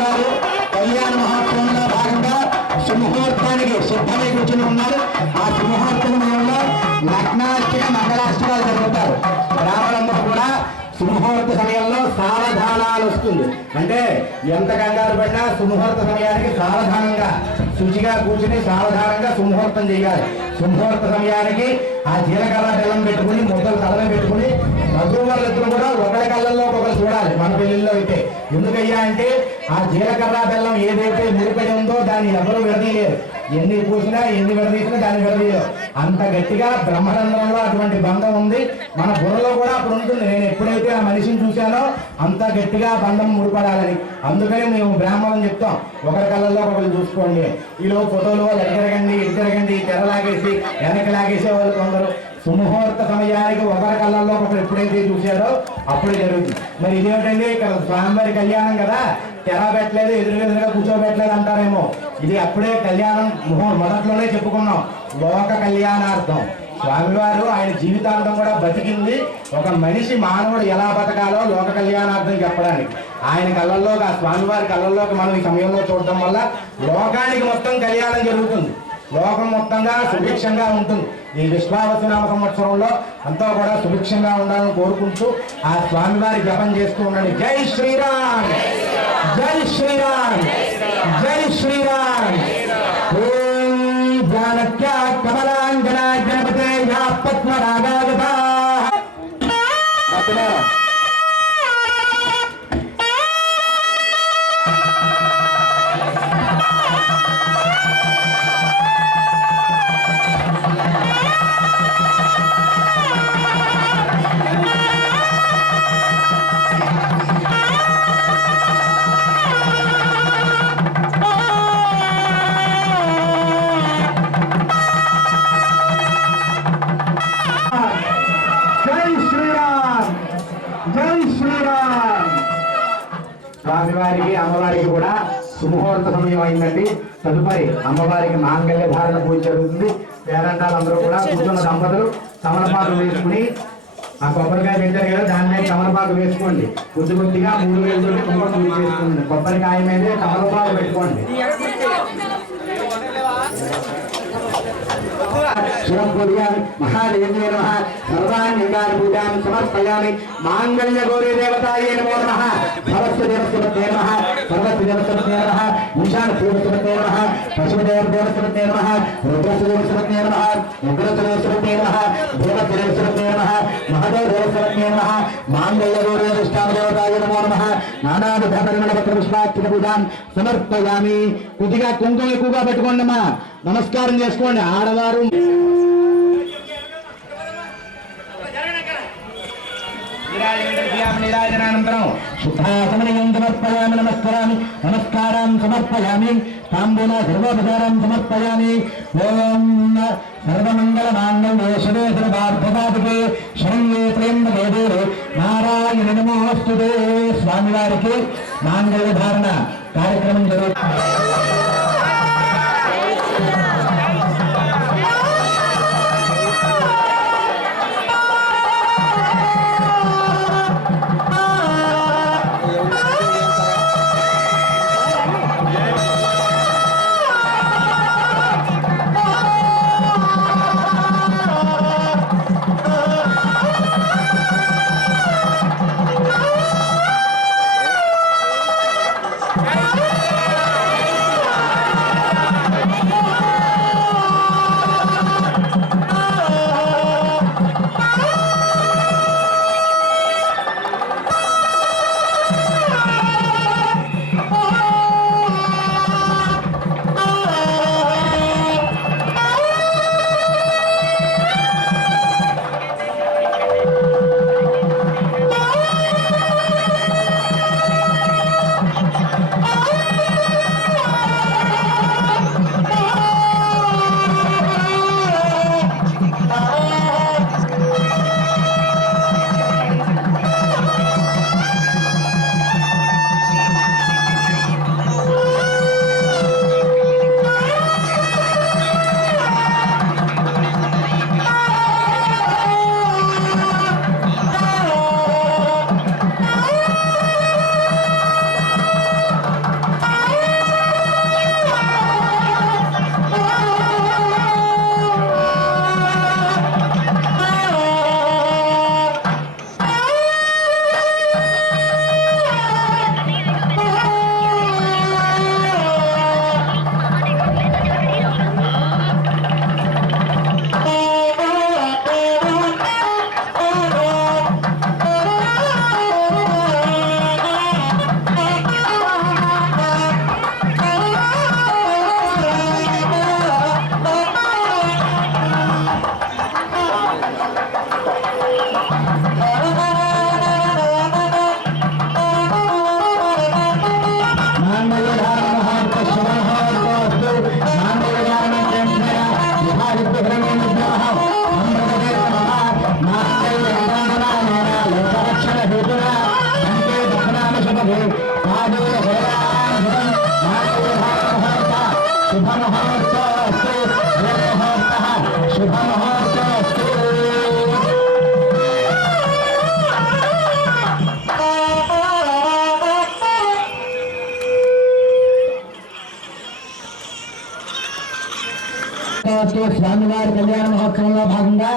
గారు కళ్యాణ మహోత్సవంలో భాగంగా సుముహూర్తానికి సిద్ధమై కూర్చుని ఉన్నారు. ఆ సుముహూర్తం వస్తుంది. అంటే ఎంత కంగారు పడినా సుముహూర్త సమయానికి సావధానంగా శుచిగా కూర్చుని సావధానంగా సుముహూర్తం చేయాలి. సుముహూర్త సమయానికి ఆ జీలకర్ర బెల్లం పెట్టుకుని ముద్దలు తలమే పెట్టుకుని వధువులిద్దరు కూడా ఒకరి కళ్ళల్లో ఒకరు చూడాలి మన పెళ్ళిలో అయితే. ఎందుకయ్యా అంటే ఆ జీలకర్ర బెల్లం ఏదైతే ముడిపడి ఉందో దాన్ని ఎవరూ విడదీయలేరు. ఎన్ని పూసినా ఎన్ని విడదీసినా దాన్ని విడదీయరు అంత గట్టిగా బ్రహ్మరంధ్రంలో అటువంటి బంధం ఉంది. మన బుర్రలో కూడా అప్పుడు ఉంటుంది. నేను ఎప్పుడైతే ఆ మనిషిని చూశానో అంత గట్టిగా బంధం ముడిపడాలని. అందుకని మేము బ్రాహ్మణం చెప్తాం. ఒకరి కళ్ళల్లో ఒకరు చూసుకోండి. ఈలో ఫోటోలు వాళ్ళు ఎక్కడగండి ఇద్దరగండి తెర లాగేసి వెనక్కి లాగేసే వాళ్ళు కొందరు. సుముహూర్త సమయానికి ఒకరి కళ్ళల్లో ఒకరు ఎప్పుడైతే చూశారో అప్పుడు జరుగుతుంది. మరి ఇదేమిటండి? ఇక్కడ స్వామివారి కళ్యాణం కదా. తెర పెట్టలేదు ఎదురు ఎదురుగా కూర్చోబెట్టలేదు అంటారేమో. ఇది అప్పుడే కళ్యాణం ముహూర్ మొదట్లోనే చెప్పుకున్నాం. లోక కళ్యాణార్థం. స్వామివారు ఆయన జీవితాంతం కూడా బతికింది. ఒక మనిషి మానవుడు ఎలా బతకాలో లోక కళ్యాణార్థం చెప్పడానికి. ఆయన కళ్ళల్లోకి ఆ స్వామివారి కళ్ళల్లోకి మనం ఈ సమయంలో చూడటం వల్ల లోకానికి మొత్తం కళ్యాణం జరుగుతుంది. లోకం మొత్తంగా సుభిక్షంగా ఉంటుంది. ఈ విశ్వావసనామ సంవత్సరంలో అంతా కూడా సుభిక్షంగా ఉండాలని కోరుకుంటూ ఆ స్వామివారి జపం చేస్తూ ఉండండి. జై శ్రీరామ్! స్వామివారికి అమ్మవారికి కూడా సుముహూర్త సమయం అయిందండి తదుపరి అమ్మవారికి మాంగళ్య ధారణ పూజ జరుగుతుంది. పేరంటాలు అందరూ కూడా కూర్చున్న దంపతులు తమలపాకు వేసుకుని ఆ కొబ్బరికాయ పెట్టారు కదా దాని మీద తమలపాకు వేసుకోండి. కొద్ది కొద్దిగా మూడు వేలు పూజ చేసుకోండి కొబ్బరికాయ మీద తమలపాకు పెట్టుకోండి. శివం పూజయామి మహాదేవ్యే నమః సర్వాణి లింగాని సమర్పయామి మాంగళ్య గౌరీ దేవతాయే నమో నమ భవస్య దేవస్వతే నమః సర్వస్య దేవస్వతే నమ ఈశాన దేవస్వతే నమః పశుదేవ దేవస్వతే నమ రుద్రస్య దేవస్వతే నమః ఇంద్రస్య దేవస్వతే నమః దేవస్య దేవస్వతే నమః మహదేవ దేవస్వతే నమః మాంగళ్య గౌరీ అధిష్టాన దేవతాయే నమో నమ నానావిధ పరిమళ పత్ర పుష్పార్చన పూజాం సమర్పయామి కొద్దిగా కుంకుమ ఎక్కువగా పెట్టుకోండి అమ్మా నమస్కారం చేసుకోండి ఆడవారు నిరాజనానంతరం శుద్ధాసమనయం సమర్పయామి నమస్కరామి. నమస్కారం సమర్పయామి. తాంబూల సర్వోపచారం సమర్పయామి. ఓం సర్వమంగళ మాంగళ్యే శివే సర్వార్థసాధికే శరణ్యే త్రయంబకే దేవే నారాయణ నమోస్తుతే స్వామివారికి మాంగళ్య ధారణ. కార్యక్రమం జరుగుతుంది. కళ్యాణోత్సవ స్వామివారి కళ్యాణ మహోత్సవంలో భాగంగా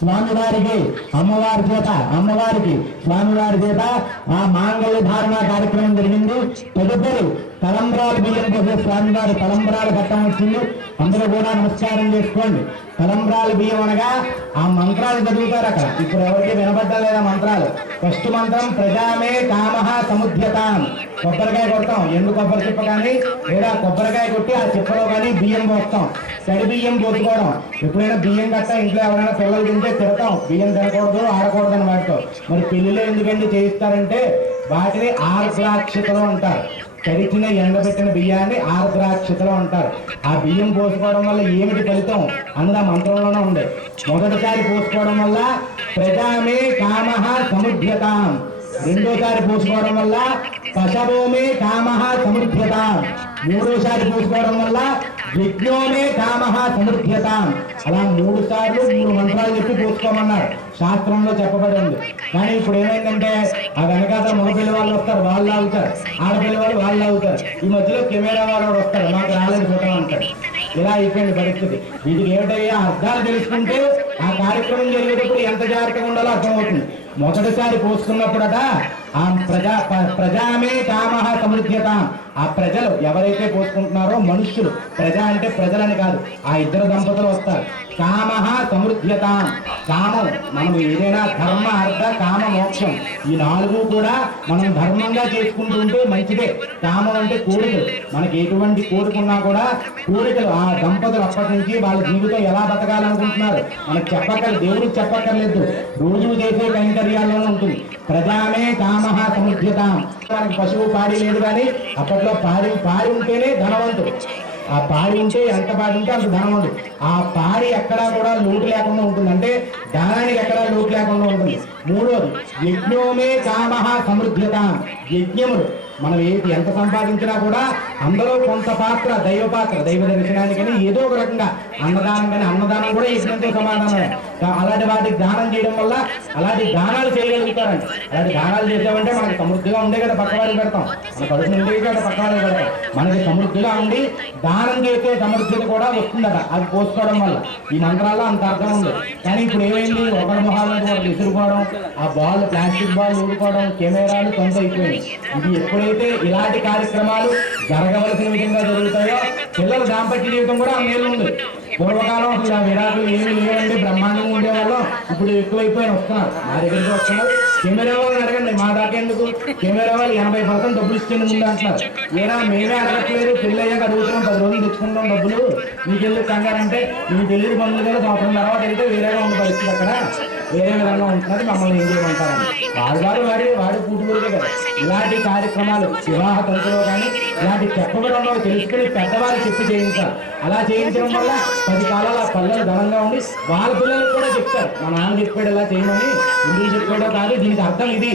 స్వామివారికి అమ్మవారి చేత అమ్మవారికి స్వామివారి చేత ఆ మాంగళ్య ధారణ కార్యక్రమం జరిగింది. తదుపరి తలంబ్రాలు బియ్యం పోసే స్వామివారి తలంబ్రాలు ఘట్టం వచ్చింది. అందరూ కూడా నమస్కారం చేసుకోండి. తలంబ్రాలు బియ్యం అనగా ఆ మంత్రాలు చదువుతారు అక్కడ. ఇప్పుడు ఎవరికి వినబడ్డలేదా మంత్రాలు? ఫస్ట్ మంత్రం ప్రజామే కామహ సముద్యతాం. కొబ్బరికాయ కొడతాం. ఎండు కొబ్బరి చిప్ప కానీ లేదా కొబ్బరికాయ కొట్టి ఆ చిప్పలో కానీ బియ్యం పోస్తాం. తడి బియ్యం పోసుకోవడం. ఎప్పుడైనా బియ్యం కట్ట ఇంట్లో ఎవరైనా పిల్లలు తింటే తిడతాం. బియ్యం తినకూడదు ఆడకూడదు అని వాటితో మరి పెళ్ళిలో ఎందుకంటే చేయిస్తారంటే వాటిని ఆర్ద్రాక్షతలు అంటారు. తడిచిన ఎండబెట్టిన బియ్యాన్ని ఆర్ద్రాక్షతలో అంటారు. ఆ బియ్యం పోసుకోవడం వల్ల ఏమిటి ఫలితం? అన్న మంత్రంలోనే ఉంది. మొదటిసారి పోసుకోవడం వల్ల ప్రజామే కామహ సముద్యతాం. రెండోసారి పోసుకోవడం వల్ల పశవోమే కామహ సమృద్ధ్యత. మూడోసారి పోసుకోవడం వల్ల యజ్ఞోమే కామహ సమృద్ధ్యత. అలా మూడు సార్లు మూడు మంత్రాలు చెప్పి పోసుకోమన్నారు. శాస్త్రంలో చెప్పబడింది. కానీ ఇప్పుడు ఏమైందంటే ఆ వెనకాల మగపిల్లి వాళ్ళు వస్తారు వాళ్ళు అవుతారు ఆడపిల్లి వాళ్ళు వాళ్ళు అవుతారు ఈ మధ్యలో కెమెరా వాళ్ళు వస్తారు మాకు రాలేదు ఫోటో అంటారు ఇలా అయిపోయింది పరిస్థితి. వీటికి ఏమిటయ్యా? అర్థాలు తెలుసుకుంటే ఆ కార్యక్రమం జరిగేటప్పుడు ఎంత జాగ్రత్తగా ఉండాలో అర్థమవుతుంది. మొదటిసారి పోసుకున్నప్పుడట ఆ ప్రజా ప్రజామే కామహ సమృద్ధ్యత. ఆ ప్రజలు ఎవరైతే పోసుకుంటున్నారో మనుష్యులు. ప్రజ అంటే ప్రజలని కాదు ఆ ఇద్దరు దంపతులు వస్తారు. కామహ సమృద్ధ్యత. కామం మనం ఏదైనా ధర్మ అర్థ కామ మోక్షం. ఈ నాలుగు కూడా మనం ధర్మంగా చేసుకుంటుంటే మంచిదే. కామం అంటే కోరికలు. మనకి ఎటువంటి కోరుకున్నా కూడా కోరికలు ఆ దంపతులు అప్పటి నుంచి వాళ్ళ జీవితం ఎలా బతకాలనుకుంటున్నారు? మనకు చెప్పక్కర్లేదు దేవుడికి చెప్పక్కర్లేదు. రోజు చేసే కైంకర్యాల్లోనే ఉంటుంది. ప్రజానే కామహ సముద్యత. మనకి పశువు పాడి లేదు కానీ అప్పట్లో పాడి పాడి ఉంటేనే ధనవంతుడు ఆ పాడి ఉంటే ఎంత పాడి ఉంటే అంత ధనవంతుడు ఆ పాడి ఎక్కడా కూడా లోటు లేకుండా ఉంటుంది. అంటే దానానికి ఎక్కడా లోటు లేకుండా ఉంటుంది. మూడోది యజ్ఞోమే కామహ సమృద్ధత యజ్ఞములు. మనం ఏది ఎంత సంపాదించినా కూడా అందులో కొంత పాత్ర దైవ పాత్ర దైవ దర్శనానికని ఏదో ఒక రకంగా అన్నదానం కానీ అన్నదానం కూడా యజ్ఞంతో సమాధానమే అలాంటి వాటికి దానం చేయడం వల్ల అలాంటి దానాలు చేయగలుగుతారండి. అలాంటి దానాలు చేసామంటే మనకి సమృద్ధిగా ఉండే కదా పక్కవాడికి పెడతాం. మన కడుపు నిండే కదా పక్కవాడికి పెడతాం. మనకి సమృద్ధిగా ఉండి దానం చేసే సమృద్ధిని కూడా వస్తుందట. అది పోసుకోవడం వల్ల. ఈ మంత్రాల్లో అంత అర్థం ఉంది. కానీ ఇప్పుడు ఏమైంది? ఒకరి మొహాలను ఒకటి విసురుకోవడం ఆ బాల్ ప్లాస్టిక్ బాల్ ఊడుకోవడం కెమెరాలు కొంత అయిపోయింది ఇది ఎప్పుడైతే ఇలాంటి కార్యక్రమాలు జరగవలసిన విధంగా జరుగుతాయో పిల్లల దాంపత్య జీవితం కూడా మేలు ఉంది. పూర్వకాలం అసలు ఆ విరాకులు ఏమి లేవండి బ్రహ్మాండంగా ఉండేవాళ్ళు. ఇప్పుడు ఎక్కువైపోయిన వస్తున్నారు. మా దగ్గరికి వస్తున్నారు. కెమెరా వాళ్ళని అడగండి మా దాకా ఎందుకు? కెమెరా వాళ్ళు ఎనభై పర్సెంట్ డబ్బులు ఇస్తుంది ముందు అంటున్నారు. ఏనా మేమే అడగట్లేదు పెళ్ళి అయ్యాక అడుగుతున్నాం పది రోజులు తెచ్చుకుంటాం డబ్బులు. మీకు ఎందుకు కంగారంటే మీకు తెలియదు బంధువులు కదా సంవత్సరం తర్వాత అయితే వేరేగా ఉన్న పరిస్థితి అక్కడ. వేరే విధంగా ఉంటున్నది మమ్మల్ని ఏం చేయమంటారని వారు వాడు వారి వారి కూతురుకే కదా. ఇలాంటి కార్యక్రమాలు వివాహ తంతులో కానీ ఇలాంటి చెప్పబడంలో తెలుసుకుని పెద్దవాళ్ళు చెప్పి చేయించాలి. అలా చేయించడం వల్ల పది కాలాల పల్లెలు ధనంగా ఉండి వాళ్ళ పిల్లలకు కూడా చెప్తారు. మా నాన్న చెప్పాడు ఇలా చేయమని ఎందుకు చెప్పాడో కాదు దీనికి అర్థం ఇది.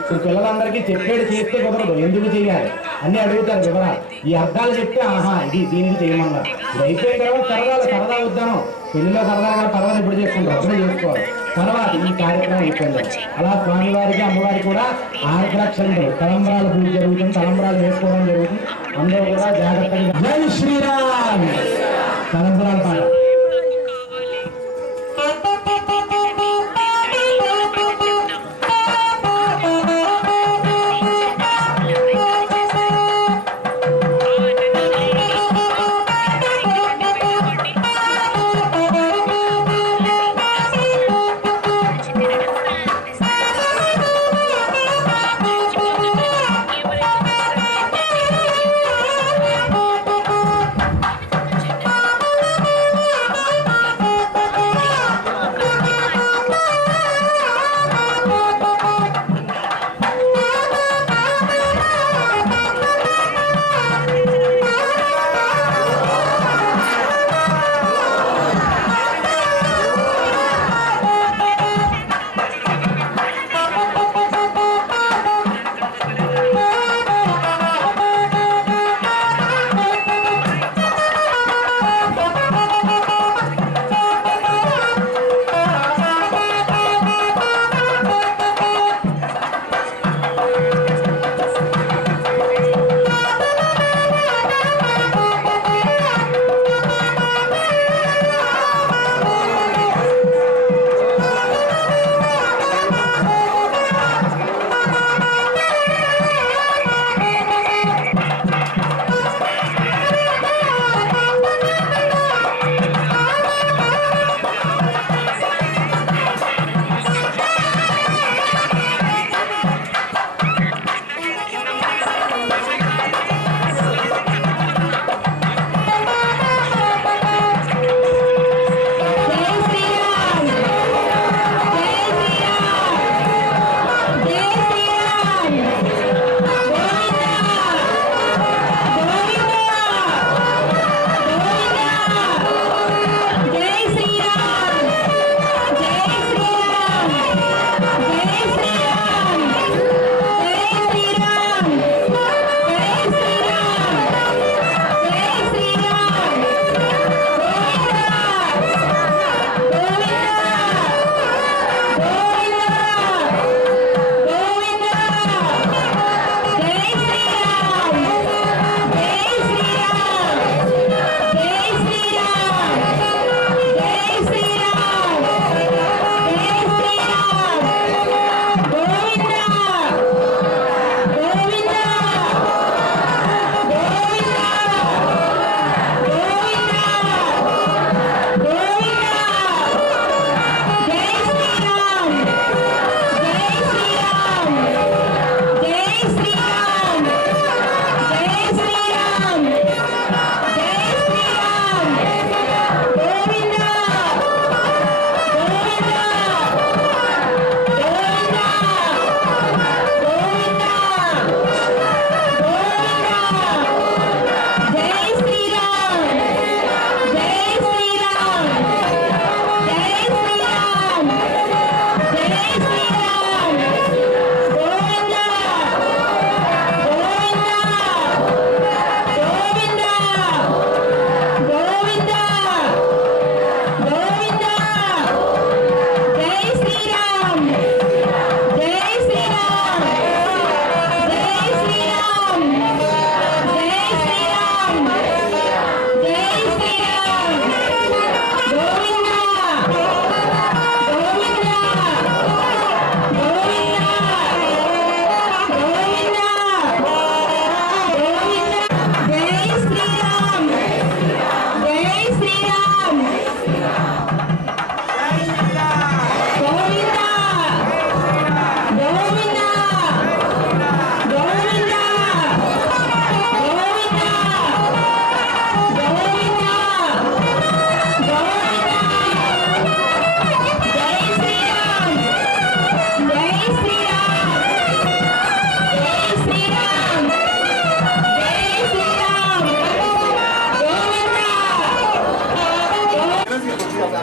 ఇప్పుడు పిల్లలందరికీ చెప్పేది చేస్తే కుదరదు ఎందుకు చేయాలి? అన్ని అడుగుతారు వివరాలు. ఈ అర్థాలు చెప్తే ఆహా ఇది దీనికి చేయమన్నారు. ఇది అయిపోయిన తర్వాత సరదాలు సరదా ఉద్దానం పెళ్ళిలో సరదాగా పర్వాలు ఇప్పుడు చేసుకుంటారు అర్థం చేసుకోవాలి. తర్వాత ఈ కార్యక్రమం అయిపోయింది. అలా స్వామివారికి అమ్మవారికి కూడా ఆర్ద్రాక్షలు తలంబరాలు పూజ జరుగుతుంది తలంబరాలు వేసుకోవడం జరుగుతుంది. అందరూ కూడా జాగ్రత్తగా జై శ్రీరామ్! తలంబరాల పాట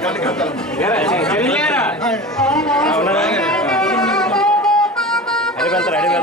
అడిగి వెళ్తారు అడిగి